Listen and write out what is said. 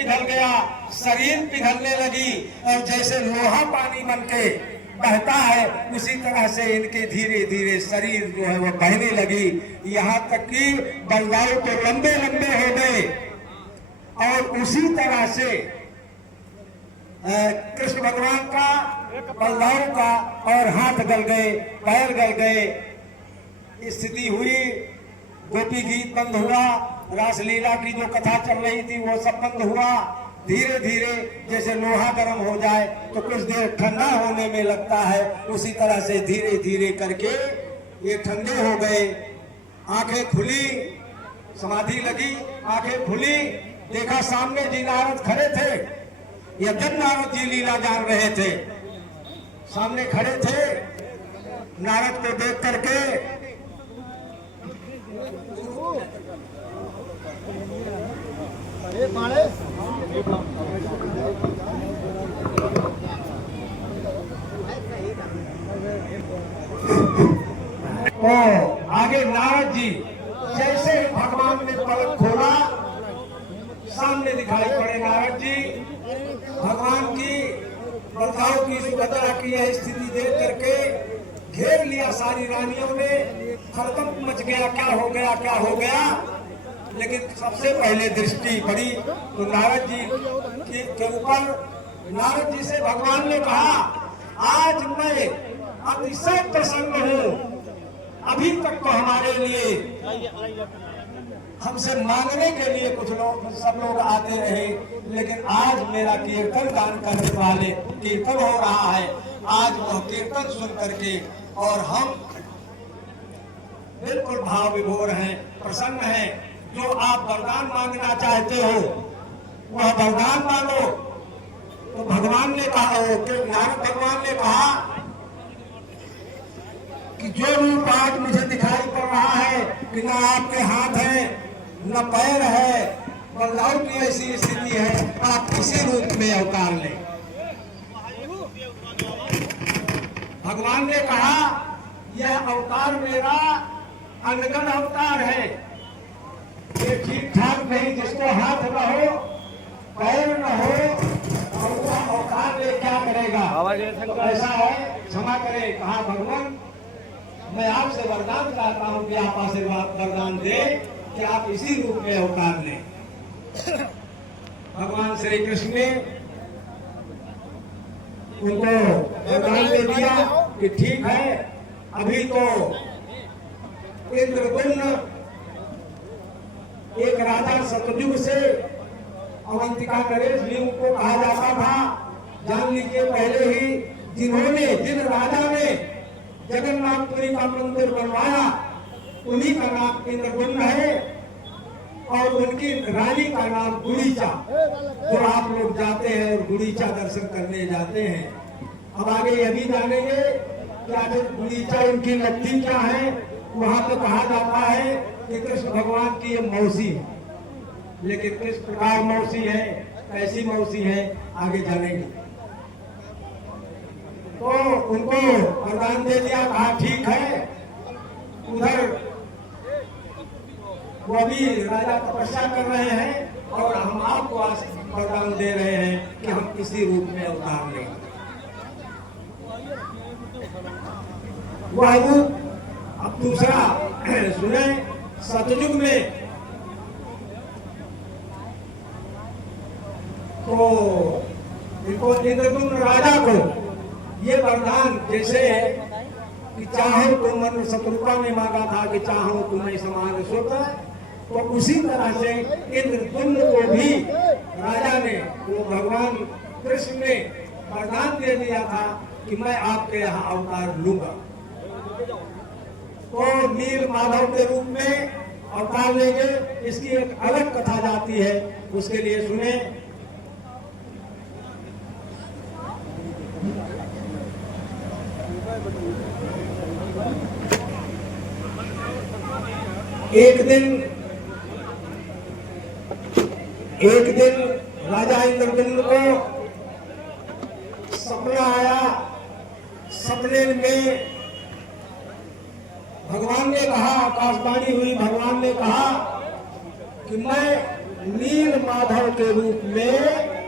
पिघल गया, शरीर पिघलने लगी और जैसे लोहा पानी बनके बहता है उसी तरह से इनके धीरे धीरे शरीर जो है वो बहने लगी। यहाँ तक कि बलदाऊ तो लंबे लंबे हो गए और उसी तरह से कृष्ण भगवान का, बलदाऊ का और हाथ गल गए, पैर गल गए। स्थिति हुई, गोपी गीत बंद हुआ, रासलीला की जो कथा चल रही थी वो सब बंद हुआ। धीरे धीरे जैसे लोहा गर्म हो जाए तो कुछ देर ठंडा होने में लगता है, उसी तरह से धीरे धीरे करके ये ठंडे हो गए। आंखें खुली, समाधि लगी, आंखें खुली, देखा सामने जी नारद खड़े थे। यद्यप नारद जी लीला जान रहे थे, सामने खड़े थे। नारद को देख करके तो आगे नारद जी जैसे भगवान ने पलक खोला, सामने दिखाई पड़े नारद जी। भगवान की, बलदाऊ की, सुभद्रा की यह स्थिति देख करके घेर लिया सारी रानियों ने। खड़कम मच गया, क्या हो गया, क्या हो गया। लेकिन सबसे पहले दृष्टि पड़ी तो नारद जी के ऊपर। नारद जी से भगवान ने कहा, आज मैं अतिशय प्रसन्न हूँ। अभी तक तो हमारे लिए, हमसे मांगने के लिए कुछ लोग, सब लोग आते रहे, लेकिन आज मेरा कीर्तन गान करने वाले, कीर्तन हो रहा है, आज वह कीर्तन सुन करके और हम बिल्कुल भाव विभोर हैं, प्रसन्न हैं। जो आप वरदान मांगना चाहते हो वह वरदान मांगो। तो भगवान ने कहा, नारद भगवान ने कहा कि जो रूप आज मुझे दिखाई पड़ रहा है कि न आपके हाथ है न पैर है, बलदाऊ की ऐसी स्थिति है, आप किसी रूप में अवतार लें। भगवान ने कहा, यह अवतार मेरा अनगढ़ अवतार है। ये ठीक ठाक नहीं, जिसको हाथ न हो, पैर न हो, और वह अवतार ले क्या करेगा। ऐसा है, क्षमा करे। कहा, भगवान मैं आपसे वरदान चाहता हूँ कि आप आशीर्वाद वरदान दे कि आप इसी रूप में अवतार लें। भगवान श्री कृष्ण ने उनको वरदान दे दिया कि ठीक है, अभी तो इंद्रद्युम्न एक राजा सतयुग से अवंतिका नरेश भी उनको कहा जाता था। जान लीजिए, पहले ही जिन राजा ने जगन्नाथपुरी का मंदिर बनवाया उन्हीं का नाम इंद्रद्युम्न है और उनकी रानी का नाम गुड़ीचा, जो आप लोग जाते हैं और गुड़ीचा दर्शन करने जाते हैं। अब आगे यह भी जानेंगे कि आखिर गुड़ीचा इनकी लगती क्या है। वहां तो कहा जाता है कि कृष्ण भगवान की ये मौसी है, लेकिन किस प्रकार मौसी है, कैसी मौसी है, आगे जानेंगे। तो उनको वरदान दे दिया, कहा ठीक है। उधर वो भी राजा तपस्या कर रहे हैं और हम आपको वरदान दे रहे हैं कि हम किसी रूप में अवतार लें। वह रूप अब दूसरा सुने। सतयुग में तो इनको इंद्रद्युम्न राजा को ये वरदान जैसे है कि चाहो तो मन शत्रुपा ने मांगा था कि चाहो तुम्हें समान सुख, तो उसी तरह से इंद्रद्युम्न को भी राजा ने, वो भगवान कृष्ण ने वरदान दे दिया था कि मैं आपके यहाँ अवतार लूंगा। तो नील माधव के रूप में अवतार लेंगे। इसकी एक अलग कथा जाती है, उसके लिए सुने। एक दिन राजा इंद्रद्युम्न को सपना आया। सपने में भगवान ने कहा, आकाशवाणी हुई, भगवान ने कहा कि मैं नील माधव के रूप में